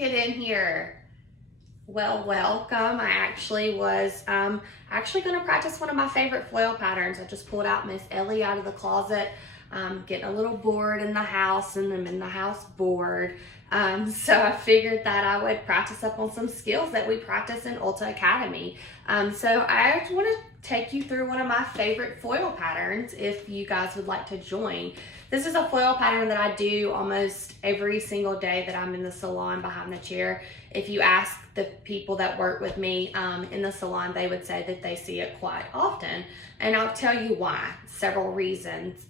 get in here. Well, welcome. I actually was going to practice one of my favorite foil patterns. I just pulled out Miss Ellie out of the closet. Getting a little bored in the house, and I'm in the house bored. So I figured that I would practice up on some skills that we practice in Ulta Academy. So I want to take you through one of my favorite foil patterns if you guys would like to join. This is a foil pattern that I do almost every single day that I'm in the salon behind the chair. If you ask the people that work with me in the salon, they would say that they see it quite often. And I'll tell you why, several reasons.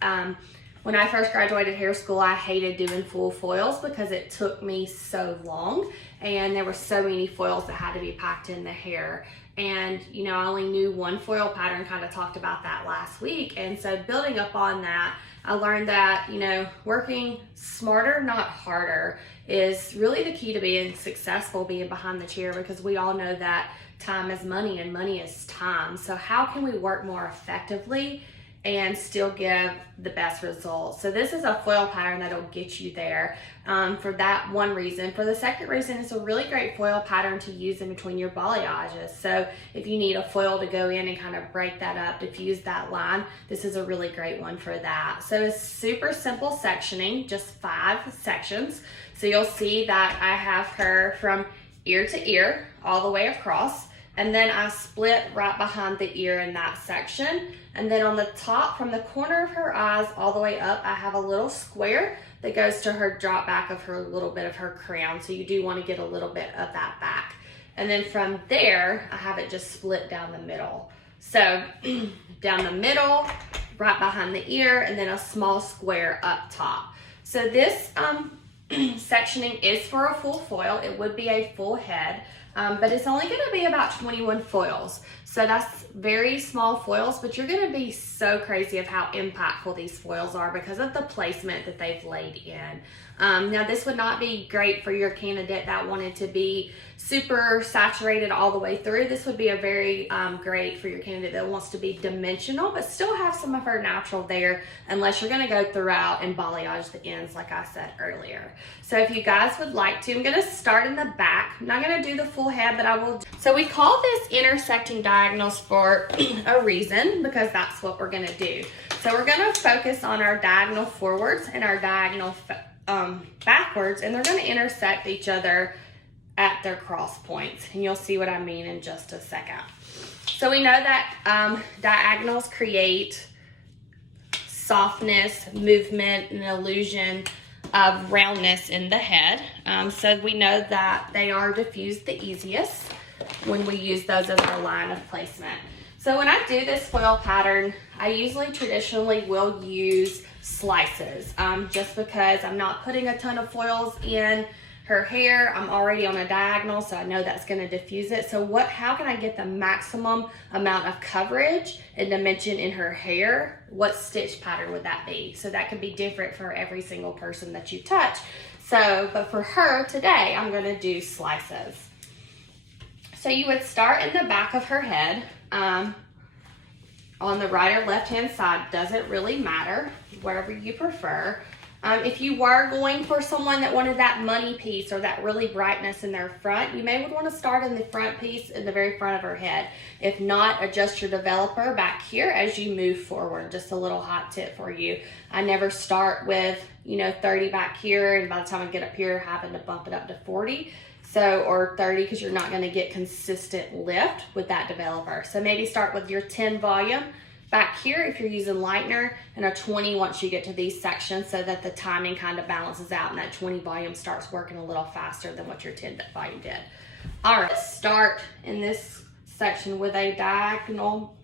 When I first graduated hair school, I hated doing full foils because it took me so long and there were so many foils that had to be packed in the hair. And, you know, I only knew one foil pattern, kind of talked about that last week. And so building up on that, I learned that, you know, working smarter, not harder, is really the key to being successful, being behind the chair, because we all know that time is money and money is time. So how can we work more effectively and still give the best results? So this is a foil pattern that'll get you there for that one reason. For the second reason, it's a really great foil pattern to use in between your balayages. So if you need a foil to go in and kind of break that up, diffuse that line, this is a really great one for that. So it's super simple sectioning, just 5 sections. So you'll see that I have her from ear to ear all the way across. And then I split right behind the ear in that section. And then on the top, from the corner of her eyes all the way up, I have a little square that goes to her drop back of her little bit of her crown. So you do want to get a little bit of that back. And then from there, I have it just split down the middle. So down the middle, right behind the ear, and then a small square up top. So this sectioning is for a full foil. It would be a full head. But it's only going to be about 21 foils. So that's very small foils, but you're going to be so crazy of how impactful these foils are because of the placement that they've laid in. Now this would not be great for your candidate that wanted to be super saturated all the way through. This would be a very great for your candidate that wants to be dimensional, but still have some of her natural there, unless you're going to go throughout and balayage the ends like I said earlier. So if you guys would like to, I'm going to start in the back. I'm not going to do the full head, but I will. So we call this intersecting diagonals for a reason, because that's what we're going to do. So we're going to focus on our diagonal forwards and our diagonal backwards, and they're going to intersect each other at their cross points, and you'll see what I mean in just a second. So we know that diagonals create softness, movement, and illusion of roundness in the head. So we know that they are diffused the easiest when we use those as our line of placement. So when I do this foil pattern, I usually traditionally will use slices, just because I'm not putting a ton of foils in her hair. I'm already on a diagonal, so I know that's going to diffuse it. So how can I get the maximum amount of coverage and dimension in her hair? What stitch pattern would that be? So that could be different for every single person that you touch. So, but for her today, I'm going to do slices. So you would start in the back of her head, on the right or left hand side, doesn't really matter, wherever you prefer. If you were going for someone that wanted that money piece or that really brightness in their front, you may want to start in the front piece in the very front of her head. If not, adjust your developer back here as you move forward. Just a little hot tip for you. I never start with, 30 back here, and by the time I get up here, having to bump it up to 40. Or 30, because you're not going to get consistent lift with that developer. So maybe start with your 10 volume back here if you're using lightener, and a 20 once you get to these sections, so that the timing kind of balances out and that 20 volume starts working a little faster than what your 10 volume did. All right, let's start in this section with a diagonal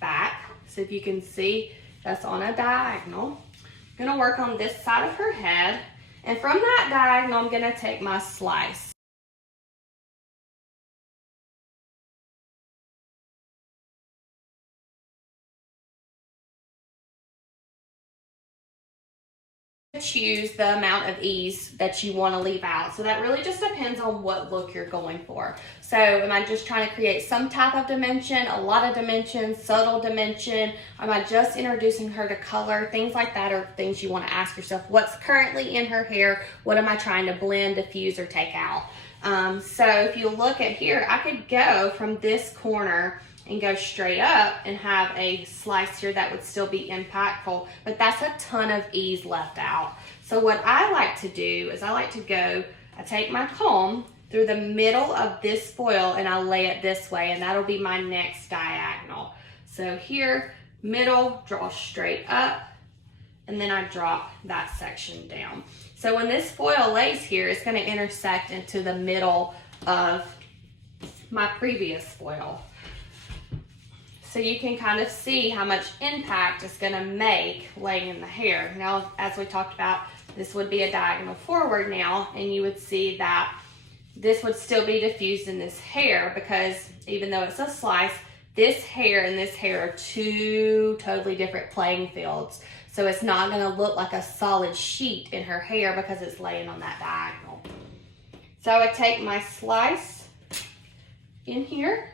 back. So if you can see, that's on a diagonal. I'm going to work on this side of her head. And from that diagonal, I'm going to take my slice. choose the amount of ease that you want to leave out. So that really just depends on what look you're going for. So am I just trying to create some type of dimension, a lot of dimension, subtle dimension? Am I just introducing her to color? Things like that are things you want to ask yourself. What's currently in her hair? What am I trying to blend, diffuse, or take out? So if you look at here, I could go from this corner and go straight up and have a slice here that would still be impactful, but that's a ton of ease left out. So what I like to do is I take my comb through the middle of this foil and I lay it this way, and that'll be my next diagonal. So here, middle, draw straight up, and then I drop that section down. So when this foil lays here, it's gonna intersect into the middle of my previous foil. So you can kind of see how much impact it's gonna make laying in the hair. Now, as we talked about, this would be a diagonal forward now, and you would see that this would still be diffused in this hair, because even though it's a slice, this hair and this hair are two totally different playing fields. So it's not gonna look like a solid sheet in her hair because it's laying on that diagonal. So I would take my slice in here,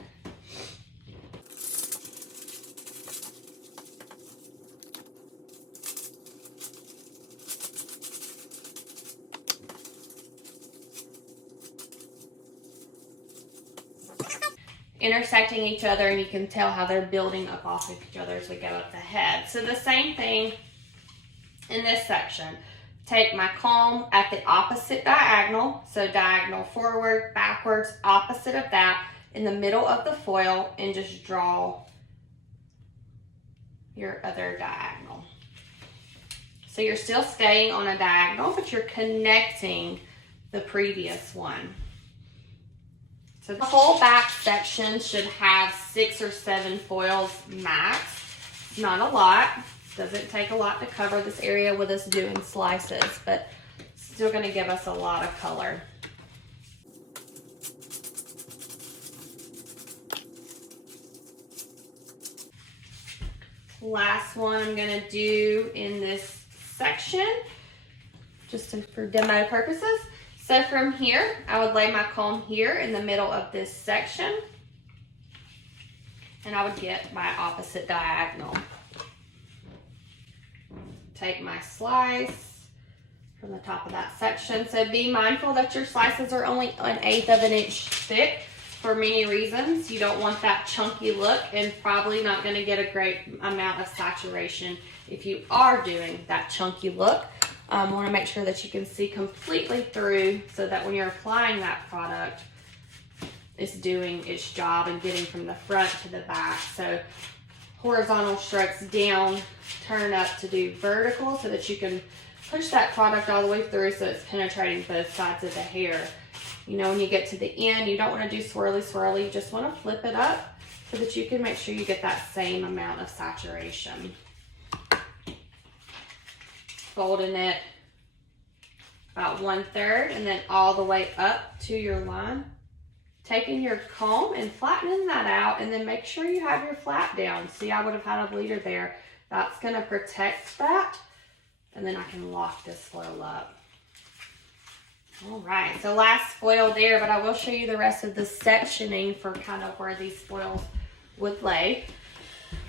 intersecting each other, and you can tell how they're building up off of each other as we go up the head. So the same thing in this section. Take my comb at the opposite diagonal, so diagonal forward, backwards, opposite of that, in the middle of the foil, and just draw your other diagonal. So you're still staying on a diagonal, but you're connecting the previous one. So the whole back section should have 6 or 7 foils max. Not a lot. Doesn't take a lot to cover this area with us doing slices, but still going to give us a lot of color. Last one I'm going to do in this section, just for demo purposes. So from here, I would lay my comb here in the middle of this section, and I would get my opposite diagonal. Take my slice from the top of that section. So be mindful that your slices are only 1/8 of an inch thick for many reasons. You don't want that chunky look, and probably not going to get a great amount of saturation if you are doing that chunky look. Want to make sure that you can see completely through, so that when you're applying that product, it's doing its job and getting from the front to the back. So horizontal strokes down, turn up to do vertical, so that you can push that product all the way through so it's penetrating both sides of the hair. You know, when you get to the end, you don't want to do swirly swirly, you just want to flip it up so that you can make sure you get that same amount of saturation. Folding it about 1/3 and then all the way up to your line. Taking your comb and flattening that out, and then make sure you have your flap down. See, I would have had a bleeder there. That's going to protect that, and then I can lock this foil up. All right, so last foil there, but I will show you the rest of the sectioning for kind of where these foils would lay.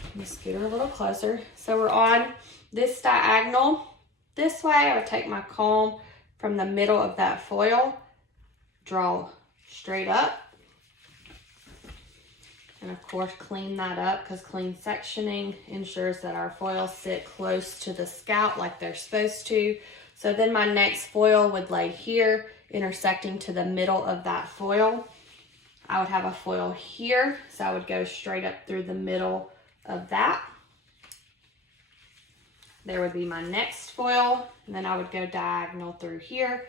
Let me scoot her a little closer. So we're on this diagonal. This way, I would take my comb from the middle of that foil, draw straight up, and of course clean that up, because clean sectioning ensures that our foils sit close to the scalp like they're supposed to. So then my next foil would lay here, intersecting to the middle of that foil. I would have a foil here, so I would go straight up through the middle of that. There would be my next foil, and then I would go diagonal through here,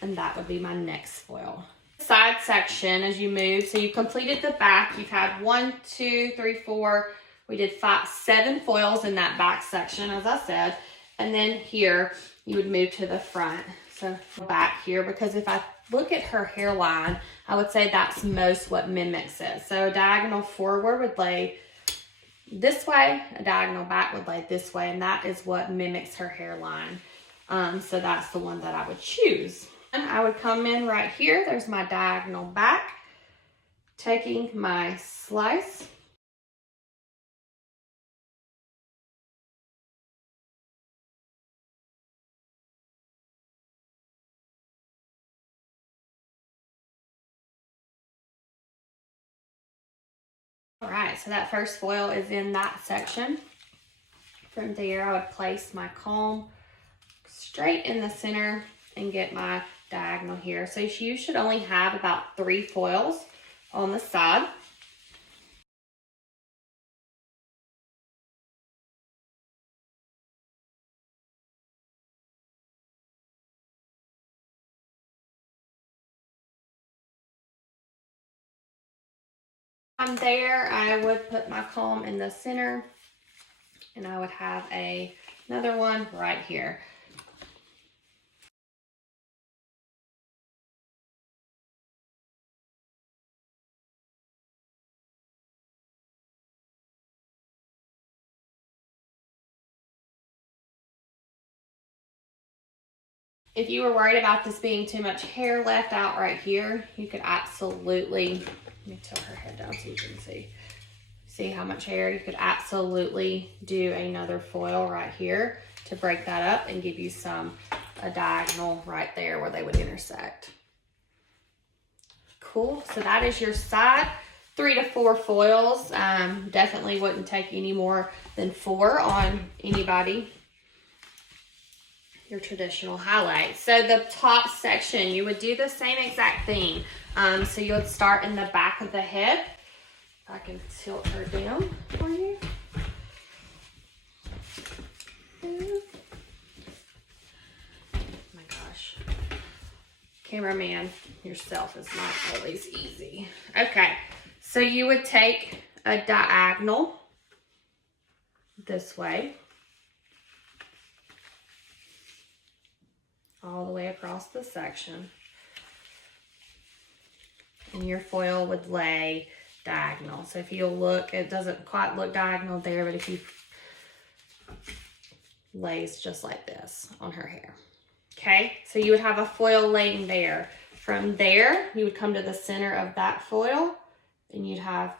and that would be my next foil. Side section as you move, so you completed the back. You've had 1, 2, 3, 4. We did 5, 7 foils in that back section, as I said. And then here, you would move to the front. So back here, because if I look at her hairline, I would say that's most what mimics it. So a diagonal forward would lay this way, a diagonal back would lay this way, and that is what mimics her hairline. So that's the one that I would choose. And I would come in right here. There's my diagonal back, taking my slice. All right, so that first foil is in that section. From there, I would place my comb straight in the center and get my diagonal here. So you should only have about 3 foils on the side. From there, I would put my comb in the center, and I would have another one right here. If you were worried about this being too much hair left out right here, you could absolutely, let me tilt her head down so you can see how much hair. You could absolutely do another foil right here to break that up and give you a diagonal right there where they would intersect. Cool, so that is your side. 3 to 4 foils. Definitely wouldn't take any more than 4 on anybody. Your traditional highlight. So the top section, you would do the same exact thing. So you would start in the back of the head. If I can tilt her down for you. Oh my gosh. Cameraman yourself is not always easy. Okay, so you would take a diagonal this way, all the way across the section, and your foil would lay diagonal. So if you'll look, it doesn't quite look diagonal there, but if you lays just like this on her hair. Okay, so you would have a foil laying there. From there, you would come to the center of that foil, and you'd have,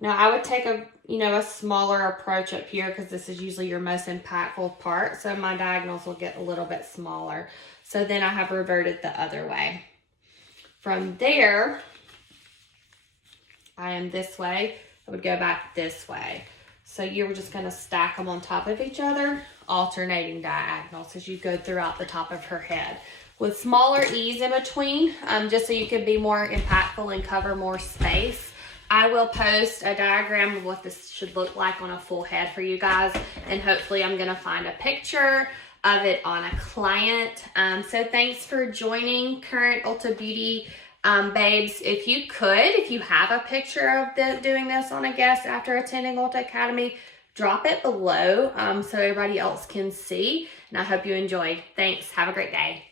now I would take a smaller approach up here because this is usually your most impactful part. So my diagonals will get a little bit smaller. So then I have reverted the other way. From there, I am this way. I would go back this way. So you're just going to stack them on top of each other, alternating diagonals as you go throughout the top of her head. With smaller E's in between, just so you can be more impactful and cover more space. I will post a diagram of what this should look like on a full head for you guys, and hopefully I'm gonna find a picture of it on a client. So thanks for joining Current Ulta Beauty babes. If you have a picture of doing this on a guest after attending Ulta Academy, drop it below so everybody else can see. And I hope you enjoyed. Thanks. Have a great day.